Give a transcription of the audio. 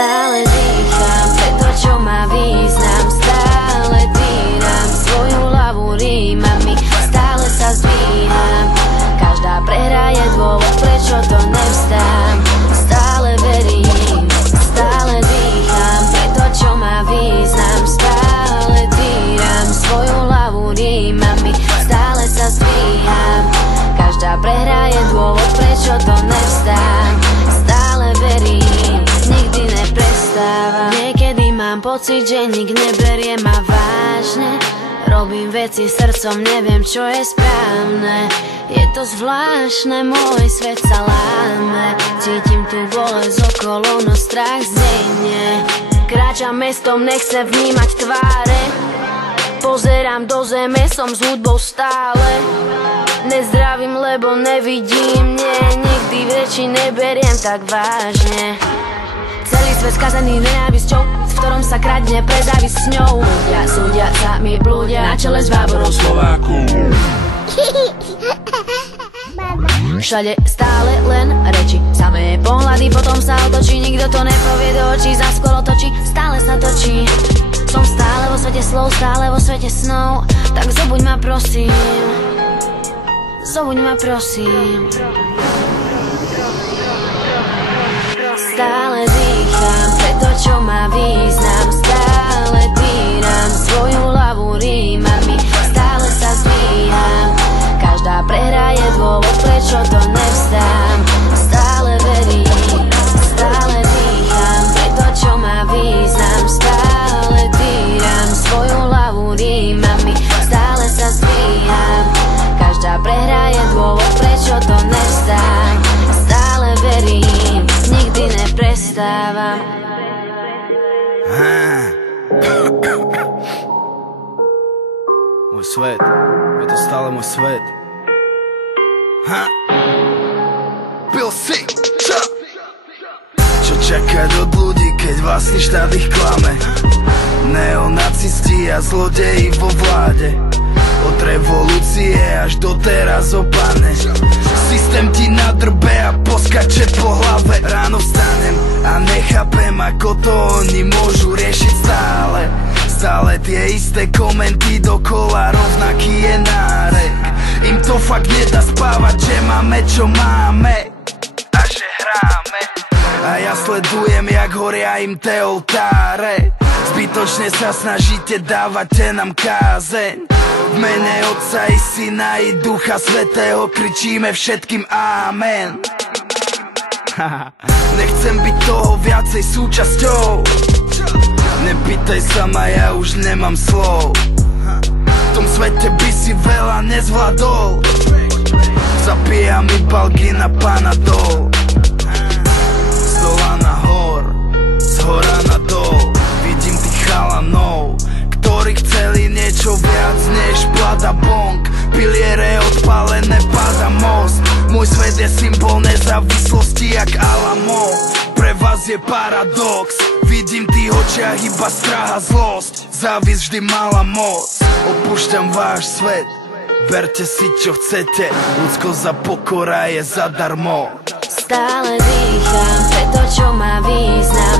Stále dýcham pre to, čo má význam. Stále dvíram svoju hlavu rímami. Stále sa zdvíham. Každá prehra je dôvod, prečo to nevzdám. Stále verím, stále dýcham pre to, čo má význam. Stále dvíram svoju hlavu rímami. Stále sa zdvíham. Každá prehra je dôvod, prečo to nevzdám. Stále verím, nikdy neprestávam. Niekedy mám pocit, že nik neberie ma vážne. Robím veci srdcom, neviem, čo je správne. Je to zvláštne, môj svet sa láme. Cítim tu bolesť okolo, no strach zdejnie. Kráčam mestom, nechcem vnímať tváre. Pozerám do zeme, som s hudbou stále. Nezdravím, lebo nevidím, nie. Nikdy reči neberiem tak vážne. Celý svet skazený nenávisťou, v ktorom sa kradne pre závisť s ňou. Ľudia súdia, sami blúdia, na čele s váborom Slovákov. Všade stále len reči, samé pohľady, potom sa otočí. Nikto to nepovie do očí, za skôr otočí. Stále sa točí. Som stále vo svete slov, stále vo svete snov. Tak zobuď ma prosím, zobuď ma prosím. Stále dýcham pre to, čo má význam. Stále dvíram svoju hlavu rímami. Stále sa zdvíham. Každá prehra je dôvod, prečo to nevzdám. Stále verím, stále dýcham pre to, čo má význam. Stále dvíram svoju hlavu rímami. Stále sa zdvíham. Každá prehra je dôvod, prečo to nevzdám. Stále verím, nikdy neprestávam. Môj svet, je to stále môj svet. Bill C, čo čakať od ľudí, keď vlastný štát ich klame? Neonacisti a zlodeji vo vláde. Od revolúcie až doteraz opane. Systém ti nadrbe a poskače po hlave. Ráno vstanem a nechápem, ako to oni môžu riešiť stále. Stále tie isté komenty dokola, rovnaký je nárek. Im to fakt nedá spávať, že máme čo máme a že hráme. A ja sledujem, jak horia im tie oltáre. Zbytočne sa snažíte, dávate nám kázeň. V mene Otca i Syna i Ducha Svätého kričíme všetkým amen. Nechcem byť toho viacej súčasťou. Nepýtaj sa ma, ja už nemám slov. V tom svete by si veľa nezvládol. Zapíjam mi balky na Panadol. Z dola nahor, z hora nadol. Vidím tých chalanov, ktorí chceli niečo viac než plada bong. Piliere odpálené, pada most. Môj svet je symbol nezávislosti jak Alamo. Pre vás je paradox, vidím v tých očiach iba strach a zlosť. Závisť vždy mala moc. Opúšťam váš svet, berte si čo chcete. Ľudskosť a pokora je zadarmo. Stále dýcham pre to, čo má význam.